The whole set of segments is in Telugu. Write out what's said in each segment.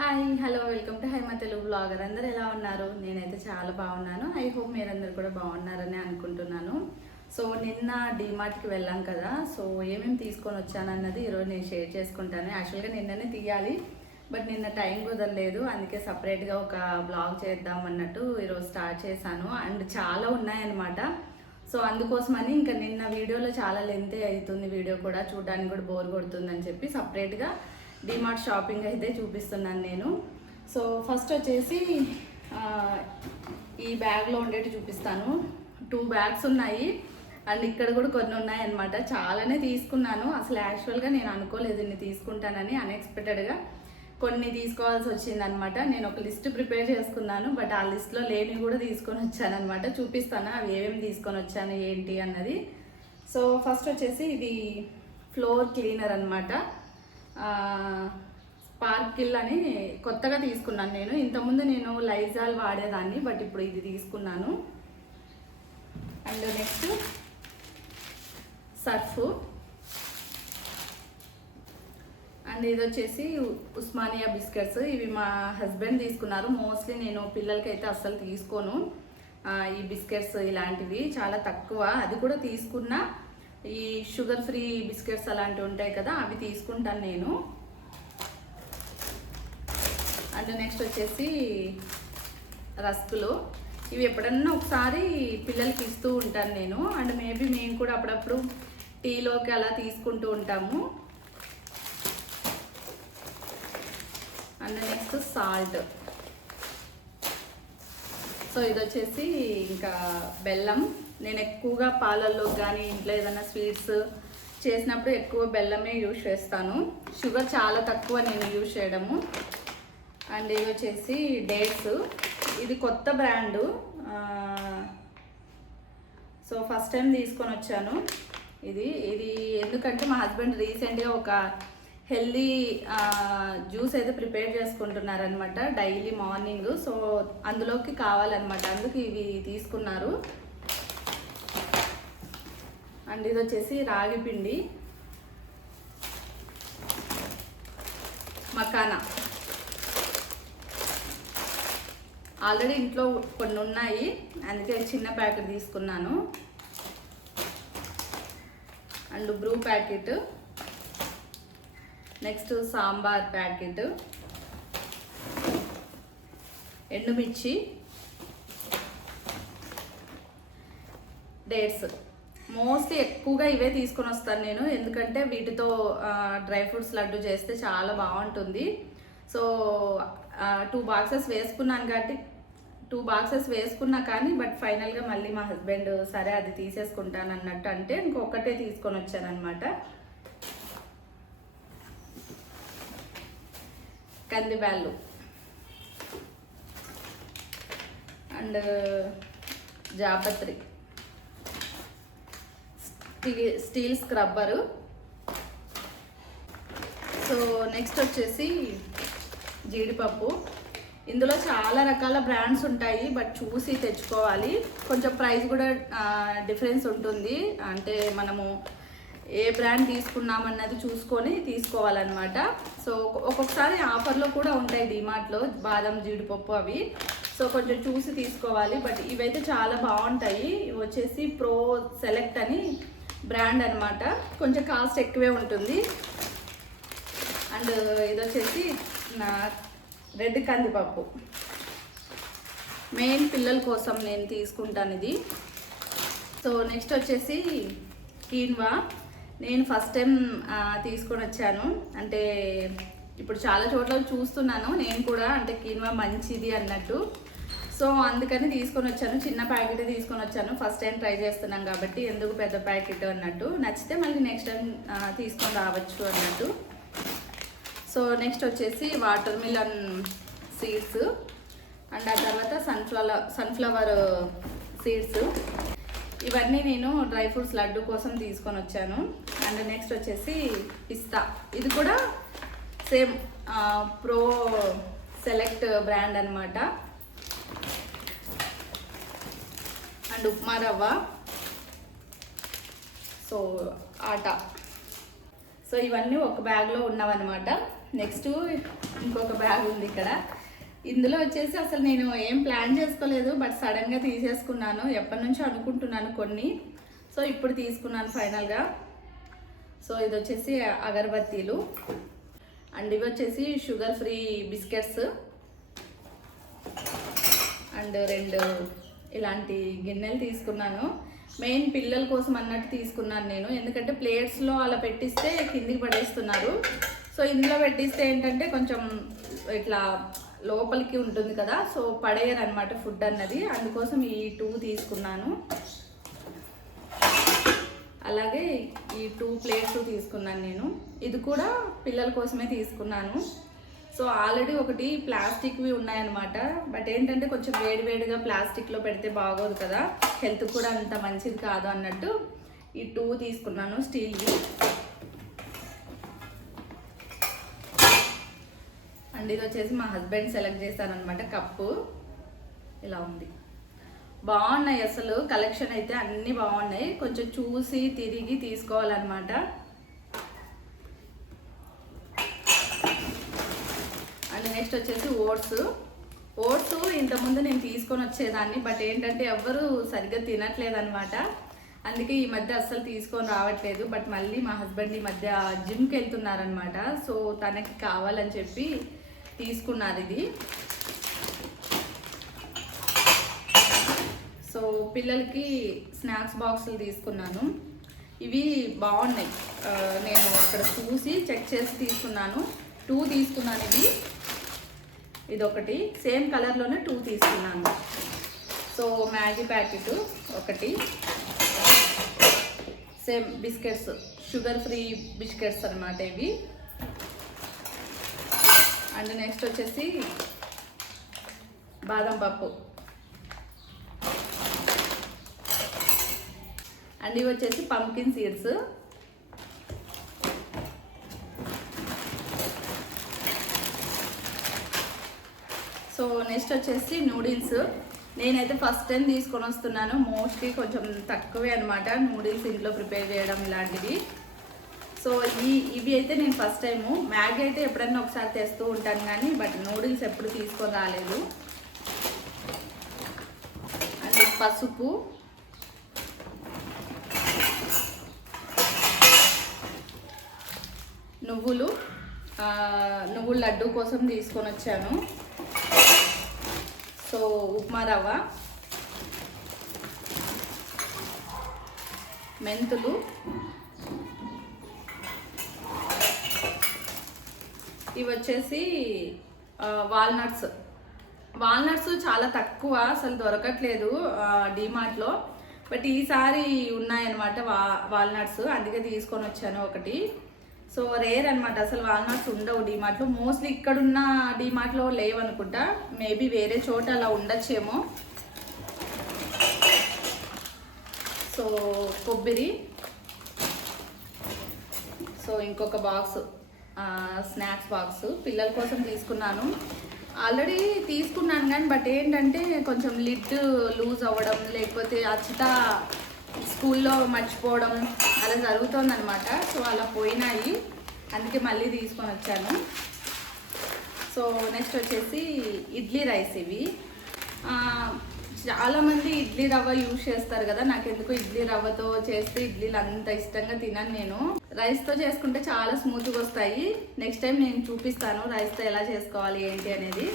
Hi hello welcome to Haima Telugu blogger. అందరూ ఎలా ఉన్నారు? నేనైతే చాలా బాగున్నాను. ఐ హోప్ మీరందరూ కూడా బాగున్నారని అనుకుంటున్నాను. సో నిన్న డీమార్ట్కి వెళ్ళాం కదా, సో ఏమేమి తీసుకొని వచ్చానన్నది ఈరోజు నేను షేర్ చేసుకుంటాను. యాక్చువల్గా నిన్ననే తీయాలి, బట్ నిన్న టైం కుదరలేదు. అందుకే సపరేట్గా ఒక బ్లాగ్ చేద్దాం అన్నట్టు ఈరోజు స్టార్ట్ చేశాను. అండ్ చాలా ఉన్నాయన్నమాట. సో అందుకోసమని ఇంకా నిన్న వీడియోలో చాలా లెంత్ అవుతుంది, వీడియో కూడా చూడడానికి కూడా బోర్ కొడుతుందని చెప్పి సపరేట్గా డిమార్ట్ షాపింగ్ అయితే చూపిస్తున్నాను నేను. సో ఫస్ట్ వచ్చేసి ఈ బ్యాగ్లో ఉండేటి చూపిస్తాను. 2 బ్యాగ్స్ ఉన్నాయి అండ్ ఇక్కడ కూడా కొన్ని ఉన్నాయి అన్నమాట. చాలానే తీసుకున్నాను. అసలు యాక్చువల్గా నేను అనుకోలేదు ఇన్ని తీసుకుంటానని. అన్ఎక్స్పెక్టెడ్గా కొన్ని తీసుకోవాల్సి వచ్చిందనమాట. నేను ఒక లిస్ట్ ప్రిపేర్ చేసుకున్నాను, బట్ ఆ లిస్ట్లో లేనివి కూడా తీసుకొని వచ్చానమాట. చూపిస్తాను అవి ఏమేమి తీసుకొని వచ్చాను ఏంటి అన్నది. సో ఫస్ట్ వచ్చేసి ఇది ఫ్లోర్ క్లీనర్ అనమాట. స్పార్కిల్ అని కొత్తగా తీసుకున్నాను నేను. ఇంతకుముందు నేను లైజాల్ వాడేదాన్ని, బట్ ఇప్పుడు ఇది తీసుకున్నాను. And next Surf. అండ్ ఇది వచ్చేసి ఉస్మానియా బిస్కెట్స్. ఇవి మా హస్బెండ్ తీసుకున్నారు. మోస్ట్లీ నేను పిల్లలకైతే అస్సలు తీసుకోను ఈ బిస్కెట్స్. ఇలాంటివి చాలా తక్కువ. అది కూడా తీసుకున్నా ఈ షుగర్ ఫ్రీ బిస్కెట్స్ అలాంటివి ఉంటాయి కదా, అవి తీసుకుంటాను నేను. అండ్ నెక్స్ట్ వచ్చేసి రస్కులు. ఇవి ఎప్పుడన్నా ఒకసారి పిల్లలకి ఇస్తూ ఉంటాను నేను. అండ్ మేబీ మేము కూడా అప్పుడప్పుడు టీలోకి అలా తీసుకుంటూ ఉంటాము. And next salt. సో ఇది వచ్చేసి ఇంకా బెల్లం. నేను ఎక్కువగా పాలల్లో కానీ ఇంట్లో ఏదైనా స్వీట్స్ చేసినప్పుడు ఎక్కువ బెల్లమే యూజ్ చేస్తాను. షుగర్ చాలా తక్కువ నేను యూజ్ చేయడము. అండ్ ఇది వచ్చేసి డేట్స్. ఇది కొత్త బ్రాండు. సో ఫస్ట్ టైం తీసుకొని వచ్చాను. ఇది ఎందుకంటే మా హస్బెండ్ రీసెంట్గా ఒక హెల్దీ జ్యూస్ అయితే ప్రిపేర్ చేసుకుంటున్నారనమాట డైలీ మార్నింగ్. సో అందులోకి కావాలన్నమాట, అందుకు ఇవి తీసుకున్నారు. అండ్ ఇది వచ్చేసి రాగి పిండి, మకానా. ఆల్రెడీ ఇంట్లో కొన్ని ఉన్నాయి, అందుకే చిన్న ప్యాకెట్ తీసుకున్నాను. And Bru packet. Next sambar packet, ఎండుమిర్చి, డేట్స్. మోస్ట్లీ ఎక్కువగా ఇవే తీసుకొని వస్తాను నేను, ఎందుకంటే వీటితో డ్రై ఫ్రూట్స్ లడ్డు చేస్తే చాలా బాగుంటుంది. సో 2 బాక్సెస్ వేసుకున్నాను కాబట్టి 2 బాక్సెస్ వేసుకున్నా కానీ, బట్ ఫైనల్గా మళ్ళీ మా హస్బెండ్ సరే అది తీసేసుకుంటాను అన్నట్టు అంటే ఇంకొకటే తీసుకొని వచ్చానమాట. కందిబ్యాళ్ళు అండ్ జాపత్రి, స్టీల్ స్క్రబ్బరు. సో నెక్స్ట్ వచ్చేసి జీడిపప్పు. ఇందులో చాలా రకాల బ్రాండ్స్ ఉంటాయి, బట్ చూసి తెచ్చుకోవాలి. కొంచెం ప్రైస్ కూడా డిఫరెన్స్ ఉంటుంది. అంటే మనము ఏ బ్రాండ్ తీసుకున్నామన్నది చూసుకొని తీసుకోవాలన్నమాట. సో ఒక్కొక్కసారి ఆఫర్లో కూడా ఉంటాయి డిమార్ట్లో బాదం జీడిపప్పు అవి. సో కొంచెం చూసి తీసుకోవాలి. బట్ ఇవైతే చాలా బాగుంటాయి. ఇవి వచ్చేసి ప్రో సెలెక్ట్ అని బ్రాండ్ అనమాట. కొంచెం కాస్ట్ ఎక్కువే ఉంటుంది. అండ్ ఇది వచ్చేసి నా రెడ్ కందిపప్పు. మెయిన్ పిల్లల కోసం నేను తీసుకుంటాను ఇది. సో నెక్స్ట్ వచ్చేసి కీన్వా. నేను ఫస్ట్ టైం తీసుకొని వచ్చాను. అంటే ఇప్పుడు చాలా చోట్ల చూస్తున్నాను నేను కూడా, అంటే కీన్వా మంచిది అన్నట్టు. సో అందుకని తీసుకొని వచ్చాను. చిన్న ప్యాకెట్ తీసుకొని వచ్చాను. ఫస్ట్ టైం ట్రై చేస్తున్నాం కాబట్టి ఎందుకు పెద్ద ప్యాకెట్ అన్నట్టు. నచ్చితే మళ్ళీ నెక్స్ట్ టైం తీసుకొని రావచ్చు అన్నట్టు. సో నెక్స్ట్ వచ్చేసి వాటర్ మిలన్ సీడ్స్. అండ్ ఆ తర్వాత సన్ఫ్లవర్ సీడ్స్. ఇవన్నీ నేను డ్రై ఫ్రూట్స్ లడ్డు కోసం తీసుకొని వచ్చాను. అండ్ నెక్స్ట్ వచ్చేసి పిస్తా. ఇది కూడా సేమ్ ప్రో సెలెక్ట్ బ్రాండ్ అనమాట. అండ్ ఉప్మా రవ్వ, సో ఆటా. సో ఇవన్నీ ఒక బ్యాగ్లో ఉన్నవన్నమాట. నెక్స్ట్ ఇంకొక బ్యాగ్ ఉంది ఇక్కడ. ఇందులో వచ్చేసి అసలు నేను ఏం ప్లాన్ చేసుకోలేదు, బట్ సడన్గా తీసేసుకున్నాను. ఎప్పటి నుంచో అనుకుంటున్నాను కొన్ని, సో ఇప్పుడు తీసుకున్నాను ఫైనల్గా. సో ఇది వచ్చేసి అగరబత్తీలు అండ్ ఇవి వచ్చేసి షుగర్ ఫ్రీ బిస్కెట్స్ అండ్ 2 ఇలాంటి గిన్నెలు తీసుకున్నాను. మెయిన్ పిల్లల కోసం అన్నట్టు తీసుకున్నాను నేను, ఎందుకంటే ప్లేట్స్లో అలా పెట్టిస్తే కిందికి పడేస్తున్నారు. సో ఇందులో పెట్టిస్తే ఏంటంటే కొంచెం ఇట్లా లోపలికి ఉంటుంది కదా, సో పడేయరు అనమాట ఫుడ్ అన్నది. అందుకోసం ఈ 2 తీసుకున్నాను. అలాగే ఈ 2 ప్లేట్స్ తీసుకున్నాను నేను. ఇది కూడా పిల్లల కోసమే తీసుకున్నాను. సో ఆల్రెడీ ఒకటి ప్లాస్టిక్వి ఉన్నాయన్నమాట, బట్ ఏంటంటే కొంచెం వేడివేడిగా ప్లాస్టిక్లో పెడితే బాగోదు కదా, హెల్త్ కూడా అంత మంచిది కాదు అన్నట్టు ఈ 2 తీసుకున్నాను స్టీల్వి. అండ్ ఇది వచ్చేసి మా హస్బెండ్ సెలెక్ట్ చేశానమాట కప్పు. ఇలా ఉంది, బాగున్నాయి అసలు. కలెక్షన్ అయితే అన్నీ బాగున్నాయి, కొంచెం చూసి తిరిగి తీసుకోవాలన్నమాట. అండ్ నెక్స్ట్ వచ్చేసి ఓట్స్ ఇంతకుముందు నేను తీసుకొని వచ్చేదాన్ని, బట్ ఏంటంటే ఎవ్వరు సరిగ్గా తినట్లేదన్నమాట. అందుకే ఈ మధ్య అస్సలు తీసుకొని రావట్లేదు. బట్ మళ్ళీ మా హస్బెండ్ ఈ మధ్య జిమ్కి వెళ్తున్నారనమాట, సో తనకి కావాలని చెప్పి తీసుకున్నారు ఇది. సో పిల్లలకి స్నాక్స్ బాక్సులు తీసుకున్నాను. ఇవి బాగున్నాయి, నేను అక్కడ చూసి చెక్ చేసి తీసుకున్నాను. 2 తీసుకున్నాను. ఇది ఒకటి సేమ్ కలర్లోనే 2 తీసుకున్నాను. సో మ్యాగీ ప్యాకెట్ ఒకటి, same biscuits sugar free biscuits అనమాట ఇవి. అండ్ నెక్స్ట్ వచ్చేసి బాదం పప్పు. అండ్ ఇవి వచ్చేసి పంకిన్ సీడ్స్. సో నెక్స్ట్ వచ్చేసి నూడిల్స్. నేనైతే ఫస్ట్ టైం తీసుకొని వస్తున్నాను, మోస్ట్లీ కొంచెం తక్కువే అనమాట నూడిల్స్ ఇంట్లో ప్రిపేర్ చేయడం ఇలాంటివి. సో ఇవి అయితే నేను ఫస్ట్ టైము. మ్యాగీ అయితే ఎప్పుడన్నా ఒకసారి తెస్తూ ఉంటాను కానీ, బట్ నూడిల్స్ ఎప్పుడు తీసుకొని రాలేదు. అండ్ పసుపు, నువ్వులు లడ్డు కోసం తీసుకొని వచ్చాను. సో ఉప్మా రవ్వ, మెంతులు, ఇవి వచ్చేసి వాల్నట్స్ చాలా తక్కువ, అసలు దొరకట్లేదు డిమార్ట్లో. బట్ ఈసారి ఉన్నాయన్నమాట వాల్నట్స్, అందుకే తీసుకొని వచ్చాను ఒకటి. సో రేర్ అనమాట, అసలు వాల్నట్స్ ఉండవు డిమార్ట్లో. మోస్ట్లీ ఇక్కడున్న డిమార్ట్లో లేవనుకుంటా, మేబీ వేరే చోట అలా ఉండొచ్చేమో. సో కొబ్బరి. సో ఇంకొక బాక్స్ స్నాక్స్ బాక్స్ పిల్లల కోసం తీసుకున్నాను. ఆల్రెడీ తీసుకున్నాను కానీ, బట్ ఏంటంటే కొంచెం లిడ్ లూజ్ అవ్వడం, లేకపోతే అచ్చిత స్కూల్లో మర్చిపోవడం అలా జరుగుతుందన్నమాట. సో అలా పోయినాయి, అందుకే మళ్ళీ తీసుకొని వచ్చాను. సో నెక్స్ట్ వచ్చేసి ఇడ్లీ రైస్. ఇవి చాలామంది ఇడ్లీ రవ్వ యూజ్ చేస్తారు కదా, నాకు ఎందుకు ఇడ్లీ రవ్వతో చేస్తే ఇడ్లీలు అంత ఇష్టంగా తినను నేను. రైస్తో చేసుకుంటే చాలా స్మూత్గా వస్తాయి. నెక్స్ట్ టైం నేను చూపిస్తాను రైస్తో ఎలా చేసుకోవాలి ఏంటి అనేది.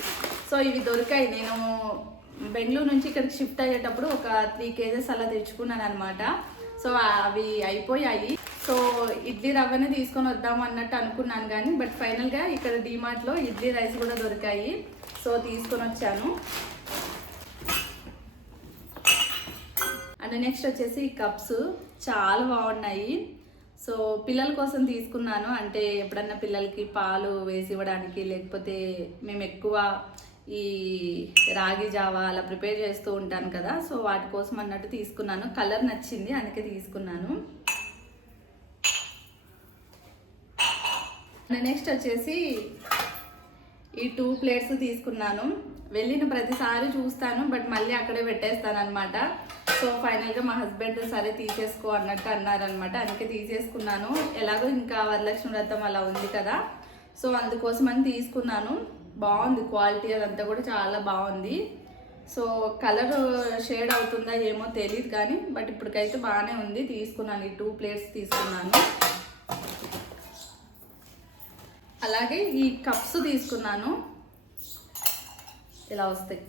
సో ఇవి దొరికాయి, నేను బెంగళూరు నుంచి ఇక్కడికి షిఫ్ట్ అయ్యేటప్పుడు ఒక 3 కేజెస్ అలా తెచ్చుకున్నాను అనమాట. సో అవి అయిపోయాయి. సో ఇడ్లీ రవ్వనే తీసుకొని వద్దాము అన్నట్టు అనుకున్నాను కానీ, బట్ ఫైనల్గా ఇక్కడ డిమార్ట్లో ఇడ్లీ రైస్ కూడా దొరికాయి. సో తీసుకొని వచ్చాను. అండ్ నెక్స్ట్ వచ్చేసి కప్స్ చాలా బాగున్నాయి. సో పిల్లల కోసం తీసుకున్నాను, అంటే ఎప్పుడన్నా పిల్లలకి పాలు వేసి ఇవ్వడానికి, లేకపోతే మేము ఎక్కువ ఈ రాగి జావా అలా ప్రిపేర్ చేస్తూ ఉంటాను కదా, సో వాటి కోసం అన్నట్టు తీసుకున్నాను. కలర్ నచ్చింది అందుకే తీసుకున్నాను. నెక్స్ట్ వచ్చేసి ఈ 2 ప్లేట్స్ తీసుకున్నాను. వెళ్ళిన ప్రతిసారి చూస్తాను, బట్ మళ్ళీ అక్కడే పెట్టేస్తాను అనమాట. సో ఫైనల్గా మా హస్బెండ్ సరే తీసేసుకో అన్నట్టు అన్నారనమాట, అందుకే తీసేసుకున్నాను. ఎలాగో ఇంకా వరలక్ష్మి వ్రతం అలా ఉంది కదా, సో అందుకోసమని తీసుకున్నాను. బాగుంది క్వాలిటీ, అదంతా కూడా చాలా బాగుంది. సో కలర్ షేడ్ అవుతుందా ఏమో తెలియదు కానీ బట్ ఇప్పటికైతే బాగానే ఉంది. తీసుకున్నాను, ఈ 2 ప్లేట్స్ తీసుకున్నాను. అలాగే ఈ కప్స్ తీసుకున్నాను, ఇలా వస్తాయి.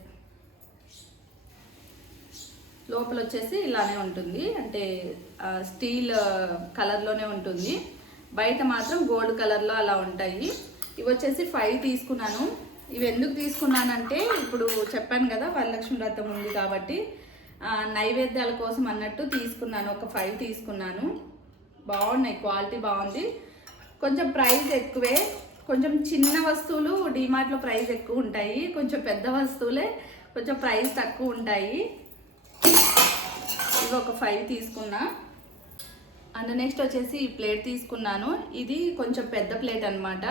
లోపల వచ్చేసి ఇలానే ఉంటుంది, అంటే స్టీల్ కలర్లోనే ఉంటుంది. బయట మాత్రం గోల్డ్ కలర్లో అలా ఉంటాయి. ఇవి వచ్చేసి 5 తీసుకున్నాను. ఇవి ఎందుకు తీసుకున్నానంటే ఇప్పుడు చెప్పాను కదా వరలక్ష్మి వ్రతం ఉంది కాబట్టి నైవేద్యాల కోసం అన్నట్టు తీసుకున్నాను. ఒక 5 తీసుకున్నాను. బాగున్నాయి, క్వాలిటీ బాగుంది. కొంచెం ప్రైస్ ఎక్కువే. కొంచెం చిన్న వస్తువులు డిమార్ట్లో ప్రైస్ ఎక్కువ ఉంటాయి, కొంచెం పెద్ద వస్తువులే కొంచెం ప్రైస్ తక్కువ ఉంటాయి. ఇవి ఒక 5 తీసుకున్నా. అండ్ నెక్స్ట్ వచ్చేసి ఈ ప్లేట్ తీసుకున్నాను. ఇది కొంచెం పెద్ద ప్లేట్ అనమాట.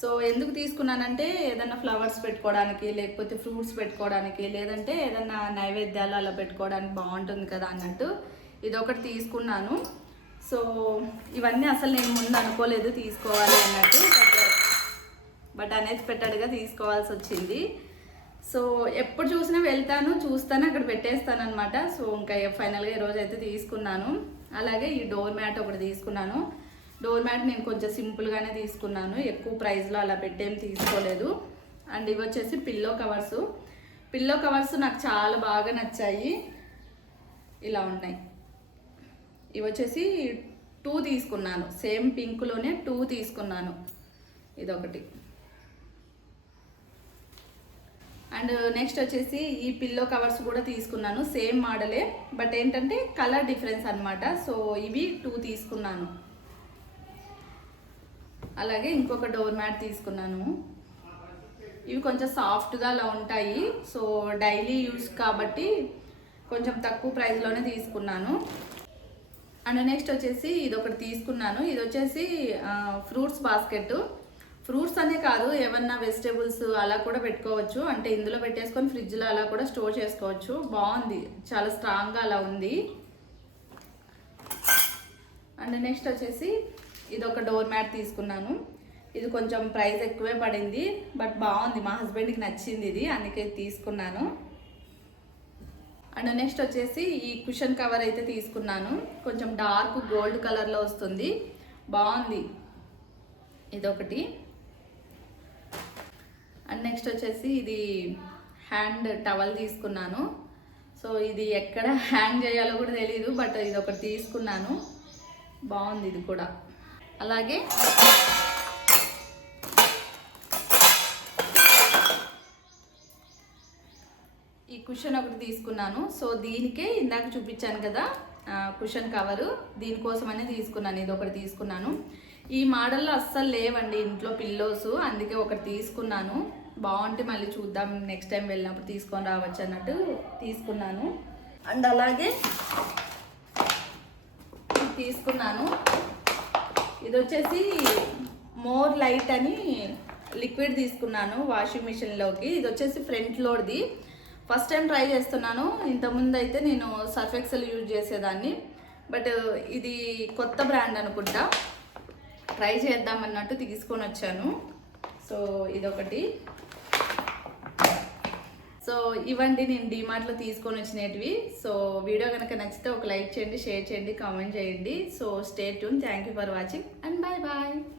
సో ఎందుకు తీసుకున్నానంటే ఏదైనా ఫ్లవర్స్ పెట్టుకోవడానికి, లేకపోతే ఫ్రూట్స్ పెట్టుకోవడానికి, లేదంటే ఏదైనా నైవేద్యాలు అలా పెట్టుకోవడానికి బాగుంటుంది కదా అన్నట్టు ఇది ఒకటి తీసుకున్నాను. సో ఇవన్నీ అసలు నేను ముందు అనుకోలేదు తీసుకోవాలి అన్నట్టు, బట్ అన్ఎక్స్పెక్టెడ్గా తీసుకోవాల్సి వచ్చింది. సో ఎప్పుడు చూసినా చూస్తాను అక్కడ పెట్టేస్తాను అనమాట. సో ఇంకా ఫైనల్గా ఈరోజు అయితే తీసుకున్నాను. అలాగే ఈ డోర్ మ్యాట్ ఒకటి తీసుకున్నాను. డోర్ మ్యాట్ నేను కొంచెం సింపుల్గానే తీసుకున్నాను, ఎక్కువ ప్రైస్లో అలా పెట్టేం తీసుకోలేదు. అండ్ ఇవి వచ్చేసి పిల్లో కవర్స్ నాకు చాలా బాగా నచ్చాయి, ఇలా ఉన్నాయి. ఇవి వచ్చేసి 2 తీసుకున్నాను, సేమ్ పింక్లోనే 2 తీసుకున్నాను. ఇదొకటి. అండ్ నెక్స్ట్ వచ్చేసి ఈ పిల్లో కవర్స్ కూడా తీసుకున్నాను, సేమ్ మోడలే, బట్ ఏంటంటే కలర్ డిఫరెన్స్ అనమాట. సో ఇవి 2 తీసుకున్నాను. అలాగే ఇంకొక డోర్ మ్యాట్ తీసుకున్నాను. ఇవి కొంచెం సాఫ్ట్గా అలా ఉంటాయి. సో డైలీ యూస్ కాబట్టి కొంచెం తక్కువ ప్రైస్లోనే తీసుకున్నాను. అండ్ నెక్స్ట్ వచ్చేసి ఇది ఒకటి తీసుకున్నాను. ఇది వచ్చేసి ఫ్రూట్స్ బాస్కెట్. ఫ్రూట్స్ అనే కాదు, ఏమన్నా వెజిటేబుల్స్ అలా కూడా పెట్టుకోవచ్చు. అంటే ఇందులో పెట్టేసుకొని ఫ్రిడ్జ్లో అలా కూడా స్టోర్ చేసుకోవచ్చు. బాగుంది, చాలా స్ట్రాంగ్గా అలా ఉంది. అండ్ నెక్స్ట్ వచ్చేసి ఇది ఒక డోర్ మ్యాట్ తీసుకున్నాను. ఇది కొంచెం ప్రైస్ ఎక్కువే పడింది, బట్ బాగుంది, మా హస్బెండ్కి నచ్చింది ఇది, అందుకే తీసుకున్నాను. అండ్ నెక్స్ట్ వచ్చేసి ఈ కుషన్ కవర్ అయితే తీసుకున్నాను. కొంచెం డార్క్ గోల్డ్ కలర్లో వస్తుంది, బాగుంది, ఇదొకటి. అండ్ నెక్స్ట్ వచ్చేసి ఇది హ్యాండ్ టవల్ తీసుకున్నాను. సో ఇది ఎక్కడ హ్యాంగ్ చేయాలో కూడా తెలియదు, బట్ ఇది ఒకటి తీసుకున్నాను, బాగుంది ఇది కూడా. అలాగే ఈ కుషన్ ఒకటి తీసుకున్నాను. సో దీనికే ఇందాక చూపించాను కదా కుషన్ కవరు, దీనికోసమనే తీసుకున్నాను. ఇది ఒకటి తీసుకున్నాను. ఈ మోడల్లో అస్సలు లేవండి ఇంట్లో పిల్లోస్, అందుకే ఒకటి తీసుకున్నాను. బాగుంటే మళ్ళీ చూద్దాం, నెక్స్ట్ టైం వెళ్ళినప్పుడు తీసుకొని రావచ్చు అన్నట్టు తీసుకున్నాను. అండ్ అలాగే తీసుకున్నాను, ఇది వచ్చేసి మోర్ లైట్ అని లిక్విడ్ తీసుకున్నాను వాషింగ్ మిషన్లోకి. ఇది వచ్చేసి ఫ్రంట్ లోడ్ది, ఫస్ట్ టైం ట్రై చేస్తున్నాను. ఇంతకుముందు అయితే నేను సర్ఫ్ ఎక్సెల్ యూజ్ చేసేదాన్ని, బట్ ఇది కొత్త బ్రాండ్ అనుకుంటా, ట్రై చేద్దామన్నట్టు తీసుకొని వచ్చాను. సో ఇదొకటి. సో ఇవండి నేను డిమార్ట్లో తీసుకొని వచ్చినవి. సో వీడియో కనుక నచ్చితే ఒక లైక్ చేయండి, షేర్ చేయండి, కామెంట్ చేయండి. So stay tune. Thank you for watching and bye bye.